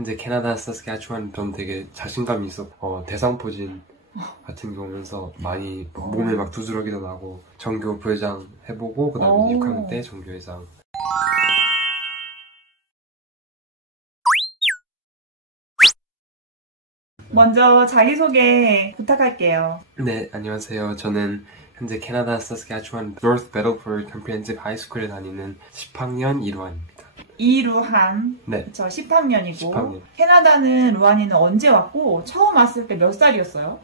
현재 캐나다 사스캐추완 전 되게 자신감이 있었고 대상포진 같은 경우면서 많이 몸에 막 두드러기도 나고 정교 부회장 해보고 그 다음에 6학년 때 정교회장. 먼저 자기소개 부탁할게요. 네, 안녕하세요. 저는 현재 캐나다 사스캐추완 North Battleford Comprehensive High School에 다니는 10학년 이루환입니다. 이루한. 네. 저 10학년이고 10학년. 캐나다는 루안이는 언제 왔고 처음 왔을 때 몇 살이었어요?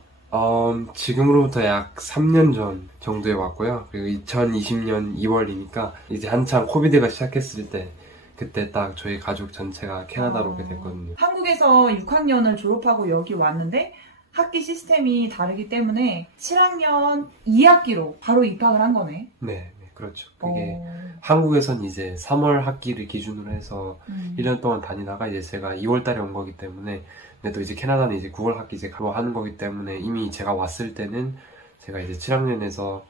지금으로부터 약 3년 전 정도에 왔고요. 그리고 2020년 2월이니까 이제 한창 코비드가 시작했을 때 그때 딱 저희 가족 전체가 캐나다로 오게 됐거든요. 한국에서 6학년을 졸업하고 여기 왔는데 학기 시스템이 다르기 때문에 7학년 2학기로 바로 입학을 한 거네. 네, 그렇죠. 그게 한국에선 이제 3월 학기를 기준으로 해서 1년 동안 다니다가 이제 제가 2월 달에 온 거기 때문에 근데 또 이제 캐나다는 이제 9월 학기 이제 하는 거기 때문에 이미 제가 왔을 때는 제가 이제 7학년에서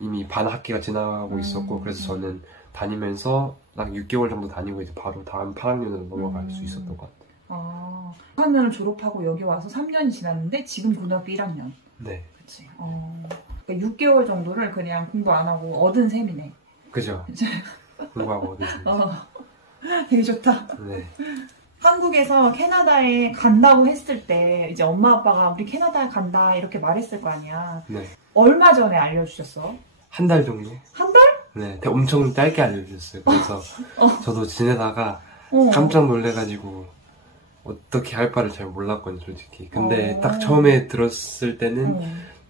이미 반 학기가 지나가고 있었고 그래서 저는 다니면서 딱 6개월 정도 다니고 이제 바로 다음 8학년으로 넘어갈 수 있었던 것 같아요. 6학년을 졸업하고 여기 와서 3년이 지났는데 지금 고등학교 1학년. 네. 그치. 그러니까 6개월 정도를 그냥 공부 안 하고 얻은 셈이네. 그죠. 공부하고 얻은 셈. 되게 좋다. 네. 한국에서 캐나다에 간다고 했을 때 이제 엄마 아빠가 우리 캐나다에 간다 이렇게 말했을 거 아니야. 네. 얼마 전에 알려주셨어? 한 달 정도? 한 달? 네, 엄청 짧게 알려주셨어요. 그래서 저도 지내다가 깜짝 놀래가지고 어떻게 할 바를 잘 몰랐거든요, 솔직히. 근데 딱 처음에 들었을 때는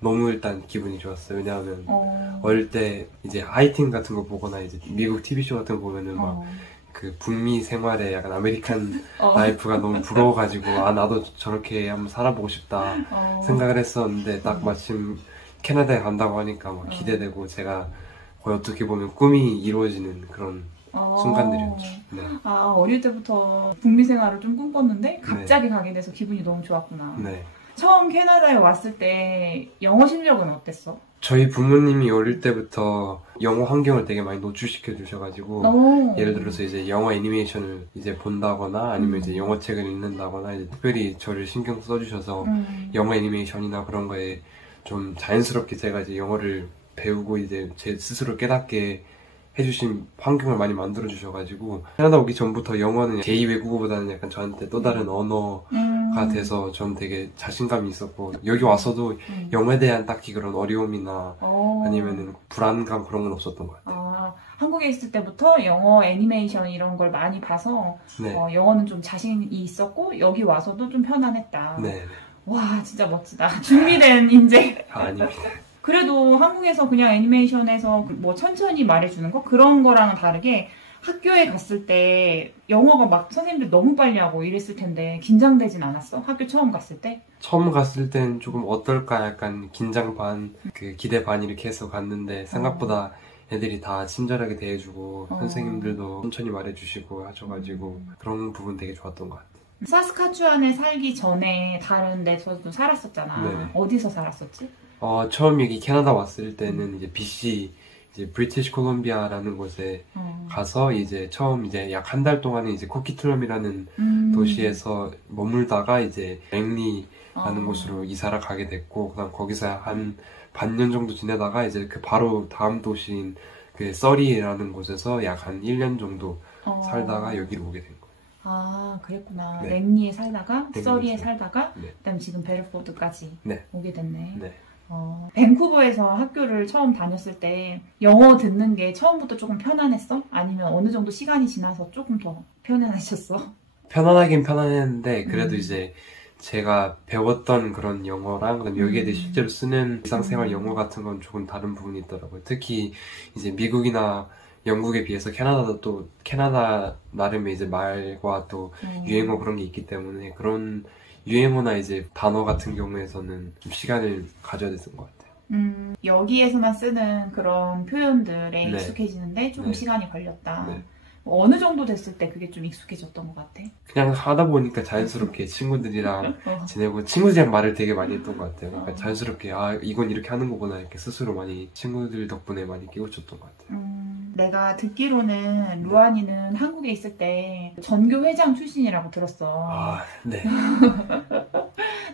너무 일단 기분이 좋았어요. 왜냐하면 어릴 때 이제 하이틴 같은 거 보거나 이제 미국 TV쇼 같은 거 보면은 막 그 북미 생활에 약간 아메리칸 라이프가 너무 부러워가지고 나도 저렇게 한번 살아보고 싶다 생각을 했었는데 딱 마침 캐나다에 간다고 하니까 막 기대되고 제가 거의 어떻게 보면 꿈이 이루어지는 그런 순간들이었죠. 네. 어릴 때부터 북미 생활을 좀 꿈꿨는데 갑자기 가게 돼서 기분이 너무 좋았구나. 네. 처음 캐나다에 왔을 때 영어 실력은 어땠어? 저희 부모님이 어릴 때부터 영어 환경을 되게 많이 노출시켜 주셔가지고 예를 들어서 이제 영어 애니메이션을 이제 본다거나 아니면 이제 영어 책을 읽는다거나 이제 특별히 저를 신경 써주셔서 영어 애니메이션이나 그런 거에 좀 자연스럽게 제가 이제 영어를 배우고 이제 제 스스로 깨닫게 해주신 환경을 많이 만들어 주셔가지고 캐나다 오기 전부터 영어는 제2 외국어보다는 약간 저한테 또 다른 언어가 돼서 좀 되게 자신감이 있었고 여기 와서도 영어에 대한 딱히 그런 어려움이나 아니면은 불안감 그런 건 없었던 것 같아요. 한국에 있을 때부터 영어 애니메이션 이런 걸 많이 봐서 영어는 좀 자신이 있었고 여기 와서도 좀 편안했다. 네. 와 진짜 멋지다. 준비된 인재. 아닙니다. 그래도 한국에서 그냥 애니메이션에서 뭐 천천히 말해주는 거? 그런 거랑은 다르게 학교에 갔을 때 영어가 막 선생님들 너무 빨리 하고 이랬을 텐데 긴장되진 않았어? 학교 처음 갔을 때? 처음 갔을 땐 조금 어떨까 약간 긴장 반, 기대 반 이렇게 해서 갔는데 생각보다 애들이 다 친절하게 대해주고 선생님들도 천천히 말해주시고 하셔가지고 그런 부분 되게 좋았던 것 같아요. 사스카추안에 살기 전에 다른 데서도 살았었잖아. 네. 어디서 살았었지? 처음 여기 캐나다 왔을 때는 이제 BC, 이제 브리티시 콜롬비아라는 곳에 가서 이제 처음 이제 약 한 달 동안은 이제 코키툴럼이라는 도시에서 머물다가 이제 랭리라는 곳으로 이사를 가게 됐고, 그다음 거기서 한 반년 정도 지내다가 이제 그 바로 다음 도시인 그 서리라는 곳에서 약 한 1년 정도 살다가 여기로 오게 된 거예요. 그랬구나. 네. 랭리에 살다가 서리에 랭리에서. 살다가 네. 그다음 지금 베르포드까지 네. 오게 됐네. 네. 밴쿠버에서 학교를 처음 다녔을 때 영어 듣는 게 처음부터 조금 편안했어? 아니면 어느 정도 시간이 지나서 조금 더 편안해졌어? 편안하긴 편안했는데 그래도 이제 제가 배웠던 그런 영어랑 그다음에 여기에 대해 실제로 쓰는 일상생활 영어 같은 건 조금 다른 부분이 있더라고요. 특히 이제 미국이나 영국에 비해서 캐나다도 또 캐나다 나름의 이제 말과 또 유행어 그런 게 있기 때문에 그런 유행어나 이제 단어 같은 경우에서는 좀 시간을 가져야 됐던 것 같아요. 여기에서만 쓰는 그런 표현들에 네. 익숙해지는데 조금 네. 시간이 걸렸다. 네. 어느 정도 됐을 때 그게 좀 익숙해졌던 것 같아? 그냥 하다 보니까 자연스럽게 친구들이랑 지내고 친구들이랑 말을 되게 많이 했던 것 같아요. 그러니까 자연스럽게 이건 이렇게 하는 거구나 이렇게 스스로 많이 친구들 덕분에 많이 깨우쳤던 것 같아요. 내가 듣기로는 루안이는 한국에 있을 때 전교 회장 출신이라고 들었어. 아, 네.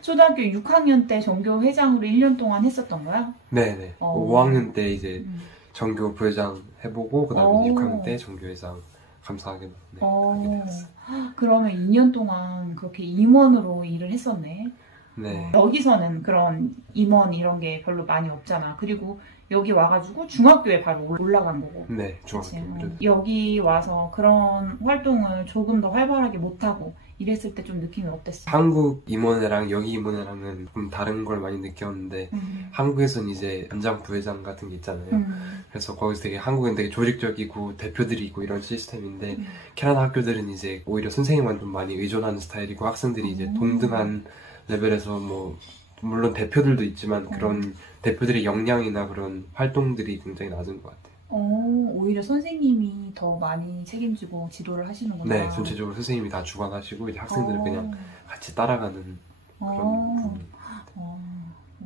초등학교 6학년 때 전교 회장으로 1년 동안 했었던 거야? 네네. 5학년 때 이제 전교 부회장 해보고 그 다음에 6학년 때 전교 회장 감사하게 하게 되었어요. 그러면 2년 동안 그렇게 임원으로 일을 했었네. 네. 여기서는 그런 임원 이런 게 별로 많이 없잖아. 그리고 여기 와가지고 중학교에 바로 올라간 거고. 네, 중학교. 여기 와서 그런 활동을 조금 더 활발하게 못하고 이랬을 때 좀 느낌이 어땠어? 한국 임원회랑 여기 임원회랑은 좀 다른 걸 많이 느꼈는데 한국에서는 이제 연장 부회장 같은 게 있잖아요. 그래서 거기서 되게 한국은 되게 조직적이고 대표들이 있고 이런 시스템인데 캐나다 학교들은 이제 오히려 선생님만 좀 많이 의존하는 스타일이고 학생들이 이제 동등한 레벨에서 뭐 물론 대표들도 있지만 그런 대표들의 역량이나 그런 활동들이 굉장히 낮은 것 같아요. 오히려 선생님이 더 많이 책임지고 지도를 하시는구나. 네, 전체적으로 선생님이 다 주관하시고 이제 학생들은 그냥 같이 따라가는 그런 부분이.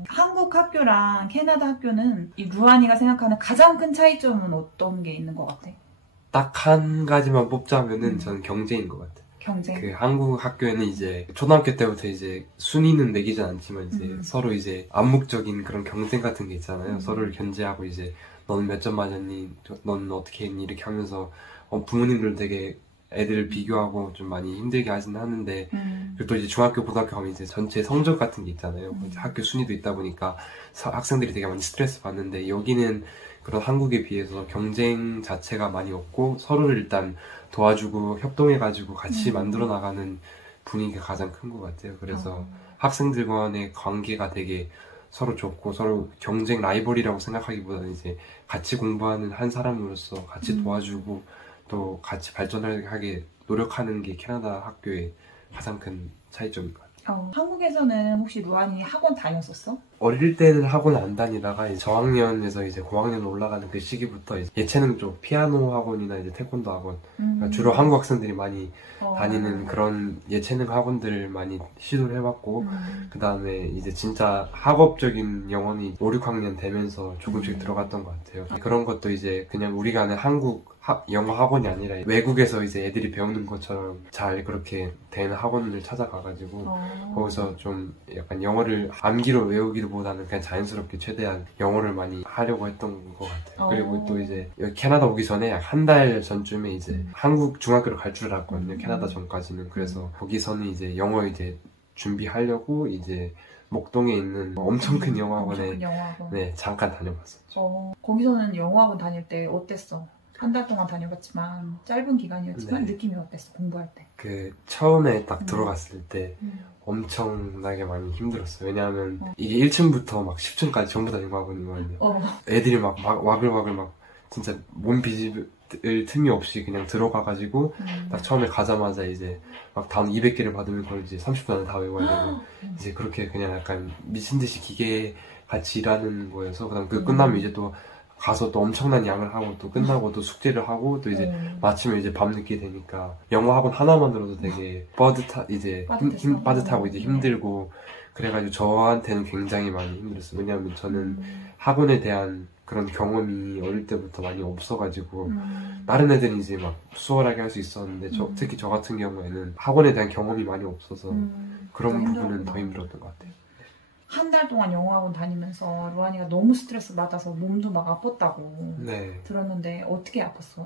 한국 학교랑 캐나다 학교는 이 루안이가 생각하는 가장 큰 차이점은 어떤 게 있는 것 같아? 딱 한 가지만 뽑자면은 저는 경제인 것 같아요. 경쟁. 그 한국 학교에는 이제 초등학교 때부터 이제 순위는 매기진 않지만 이제 서로 이제 암묵적인 그런 경쟁 같은 게 있잖아요. 서로를 견제하고 이제 너는 몇 점 맞았니? 너는 어떻게 했니? 이렇게 하면서 부모님들 되게 애들 비교하고 좀 많이 힘들게 하긴 하는데 그리고 또 이제 중학교, 고등학교 가면 이제 전체 성적 같은 게 있잖아요. 이제 학교 순위도 있다 보니까 학생들이 되게 많이 스트레스 받는데 여기는 그런 한국에 비해서 경쟁 자체가 많이 없고 서로를 일단 도와주고 협동해가지고 같이 만들어 나가는 분위기가 가장 큰 것 같아요. 그래서 학생들 간의 관계가 되게 서로 좋고 서로 경쟁 라이벌이라고 생각하기보다는 이제 같이 공부하는 한 사람으로서 같이 도와주고 또 같이 발전하게 노력하는 게 캐나다 학교의 가장 큰 차이점인 것 같아요. 한국에서는 혹시 루안이 학원 다녔었어? 어릴 때는 학원 안 다니다가 이제 저학년에서 이제 고학년 올라가는 그 시기부터 이제 예체능 쪽 피아노 학원이나 이제 태권도 학원 그러니까 주로 한국 학생들이 많이 다니는 그런 예체능 학원들을 많이 시도를 해봤고 그 다음에 이제 진짜 학업적인 영어는 5, 6학년 되면서 조금씩 들어갔던 것 같아요. 그런 것도 이제 그냥 우리가 아는 한국 영어 학원이 아니라 외국에서 이제 애들이 배우는 것처럼 잘 그렇게 된 학원을 찾아가가지고 거기서 좀 약간 영어를 암기로 외우기보다는 그냥 자연스럽게 최대한 영어를 많이 하려고 했던 것 같아요. 그리고 또 이제 여기 캐나다 오기 전에 약 한 달 전쯤에 이제 한국 중학교를 갈 줄 알았거든요. 캐나다 전까지는. 그래서 거기서는 이제 영어 이제 준비하려고 이제 목동에 있는 엄청 큰 영어학원에 네, 잠깐 다녀봤었죠. 거기서는 영어학원 다닐 때 어땠어? 한 달 동안 다녀봤지만 짧은 기간이었지만 네. 느낌이 어땠어? 공부할 때? 그 처음에 딱 들어갔을 때 엄청나게 많이 힘들었어요. 왜냐하면 이게 1층부터 막 10층까지 전부 다 영어학원이거든요. 애들이 막 와글와글 막 진짜 몸 비집을 틈이 없이 그냥 들어가가지고 딱 처음에 가자마자 이제 막 다음 200개를 받으면 그걸 이제 30분 안에 다 외워야 되고 이제 그렇게 그냥 약간 미친 듯이 기계 같이 일하는 거여서 그다음 그 끝나면 이제 또 가서 또 엄청난 양을 하고 또 끝나고 또 숙제를 하고 또 이제 마치면 이제 밤늦게 되니까 영어 학원 하나만 들어도 되게 빠듯하고 이제 힘들고 그래가지고 저한테는 굉장히 많이 힘들었어요. 왜냐하면 저는 학원에 대한 그런 경험이 어릴 때부터 많이 없어가지고 다른 애들은 이제 막 수월하게 할 수 있었는데 특히 저 같은 경우에는 학원에 대한 경험이 많이 없어서 그런 부분은 더 힘들었던 것 같아요. 한 달 동안 영어학원 다니면서 루안이가 너무 스트레스 받아서 몸도 막 아팠다고 네. 들었는데 어떻게 아팠어?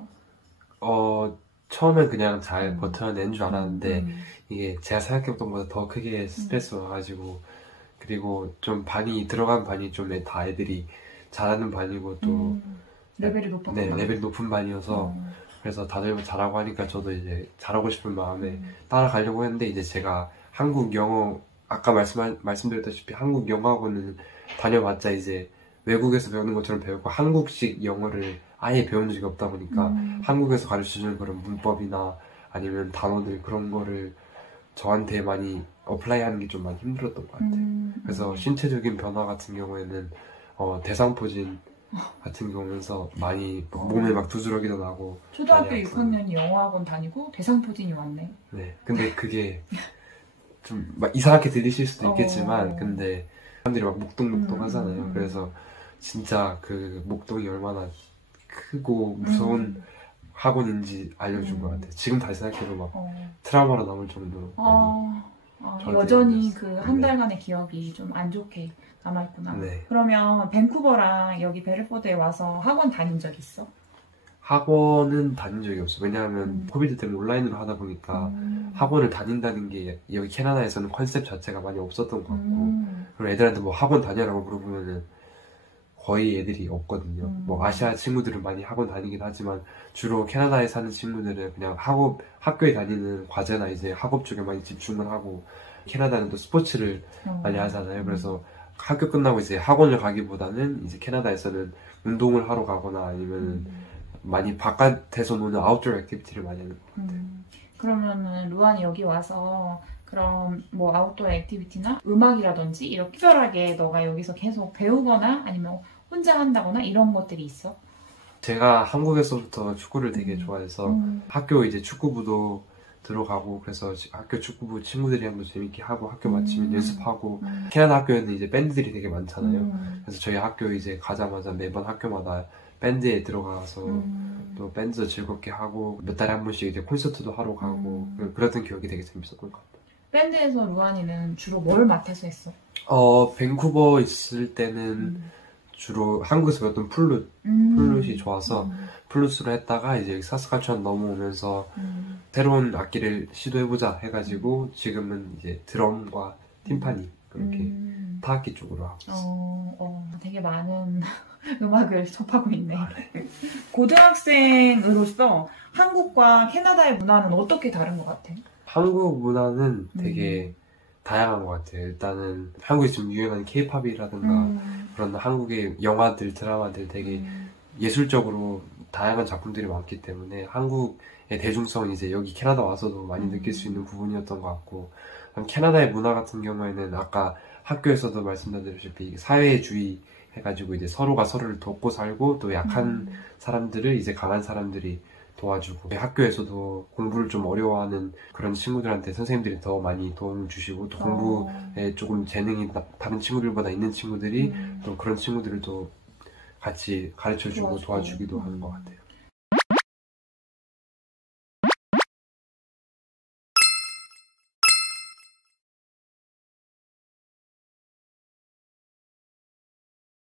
처음엔 그냥 잘 버텨낸 줄 알았는데 이게 제가 생각했던 것보다 더 크게 스트레스 와가지고 그리고 좀 들어간 반이 좀 다 애들이 잘하는 반이고 또 레벨이 높았구나. 네, 레벨이 높은 반이어서 그래서 다들 잘하고 하니까 저도 이제 잘하고 싶은 마음에 따라가려고 했는데 이제 제가 한국 영어 아까 말씀드렸다시피 한국 영어학원은 다녀봤자 이제 외국에서 배우는 것처럼 배우고 한국식 영어를 아예 배운 적이 없다 보니까 한국에서 가르쳐주는 그런 문법이나 아니면 단어들 그런 거를 저한테 많이 어플라이하는 게 좀 많이 힘들었던 것 같아요. 그래서 신체적인 변화 같은 경우에는 대상포진 같은 경우에서 많이 몸에 막 두드러기도 나고 초등학교 6학년이 영어학원 다니고 대상포진이 왔네. 네, 근데 그게 좀 막 이상하게 들리실 수도 있겠지만 근데 사람들이 막 목동 하잖아요. 그래서 진짜 그 목동이 얼마나 크고 무서운 학원인지 알려준 것 같아요. 지금 다시 생각해도 막 트라우마로 남을 정도로 여전히 그 한 달간의 기억이 좀 안 좋게 남아있구나. 네. 그러면 밴쿠버랑 여기 베를포드에 와서 학원 다닌 적 있어? 학원은 다닌 적이 없어요. 왜냐하면 코비드 때문에 온라인으로 하다 보니까 학원을 다닌다는 게 여기 캐나다에서는 컨셉 자체가 많이 없었던 것 같고 그리고 애들한테 뭐 학원 다녀라고 물어보면은 거의 애들이 없거든요. 뭐 아시아 친구들은 많이 학원 다니긴 하지만 주로 캐나다에 사는 친구들은 그냥 학교에 다니는 과제나 이제 학업 쪽에 많이 집중을 하고 캐나다는 또 스포츠를 많이 하잖아요. 그래서 학교 끝나고 이제 학원을 가기보다는 이제 캐나다에서는 운동을 하러 가거나 아니면 많이 바깥에서 노는 아웃도어 액티비티를 많이 하는 것 같아요. 그러면은 루안이 여기 와서 그럼 뭐 아웃도어 액티비티나 음악이라든지 이렇게 특별하게 너가 여기서 계속 배우거나 아니면 혼자 한다거나 이런 것들이 있어? 제가 한국에서부터 축구를 되게 좋아해서 학교 이제 축구부도 들어가고 그래서 학교 축구부 친구들이랑도 재밌게 하고 학교 마치면 연습하고 캐나다 학교에는 이제 밴드들이 되게 많잖아요. 그래서 저희 학교 이제 가자마자 매번 학교마다 밴드에 들어가서 또 밴드도 즐겁게 하고 몇 달에 한 번씩 이제 콘서트도 하러 가고 그랬던 기억이 되게 재밌었던 것 같아요. 밴드에서 루안이는 주로 뭘 맡아서 했어? 밴쿠버 있을 때는 주로 한국에서 배웠던 플룻이 좋아서 플룻으로 했다가 이제 여기 사스카츄안 넘어오면서 새로운 악기를 시도해보자 해가지고 지금은 이제 드럼과 팀파니 그렇게 타악기 쪽으로 하고 있어요. 되게 많은 음악을 접하고 있네. 고등학생으로서 한국과 캐나다의 문화는 어떻게 다른 것 같아? 한국 문화는 되게 다양한 것 같아요. 일단은 한국에 지금 유행하는 케이팝이라든가 그런 한국의 영화들, 드라마들 되게 예술적으로 다양한 작품들이 많기 때문에 한국의 대중성은 이제 여기 캐나다 와서도 많이 느낄 수 있는 부분이었던 것 같고 캐나다의 문화 같은 경우에는 아까 학교에서도 말씀드렸다시피 사회주의 해가지고 이제 서로가 서로를 돕고 살고 또 약한 사람들을 이제 강한 사람들이 도와주고 학교에서도 공부를 좀 어려워하는 그런 친구들한테 선생님들이 더 많이 도움을 주시고 또 공부에 조금 재능이 다른 친구들보다 있는 친구들이 또 그런 친구들을 또 같이 가르쳐주고 도와주기도 하는 것 같아요.